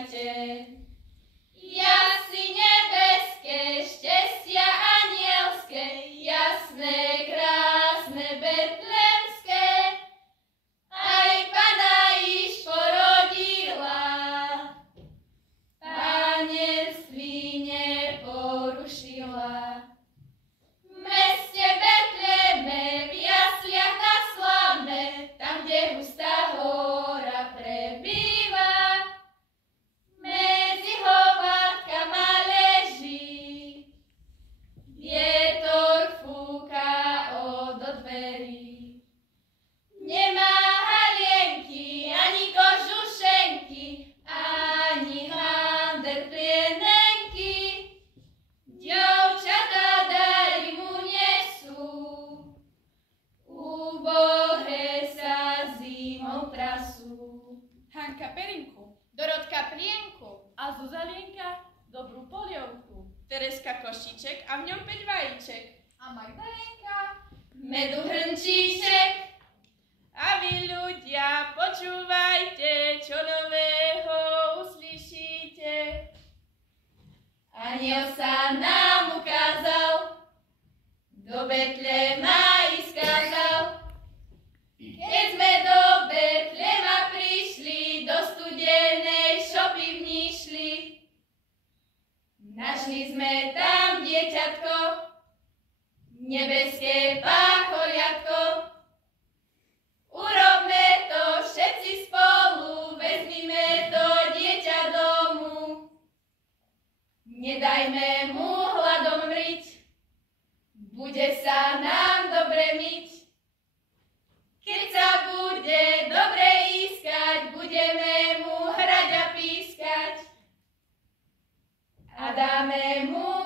počúvajte. Jasy nebeské, šťastia anielské, jasné, krásne, betlémske, aj Panna Již porodila, panenství neporušila. V meste Betléme, v jasliach na slávne, tam, kde hustá hora prebýva, medzi hovátkama leží, vietor fúka od dverí. Nemá halienky, ani kožušenky, ani hander plienenky, dievčatá dary mu nesú, úbohé sa zimou trasú. Hanka perinku, Dorotka plienku, a Zuzalienka dobrú polievku, Tereska košíček a v ňom 5 vajíček, a Magdalenka medu hrnčíček. A vy ľudia, počúvajte, čo nového uslyšíte. Aniel sa nám ukázal, do Betléma ísť kázal. Keď sme do Betléma prišli, do studenej šopivni šli. Našli sme tam dieťatko, nebeské pácholiatko. Urobme to všetci spolu, vezmime to dieťa domu. Nedajme mu hladom mriť, bude sa nám dobre myť. Keď sa bude dobre ískať, budeme mu hrať a pískať. A dáme mu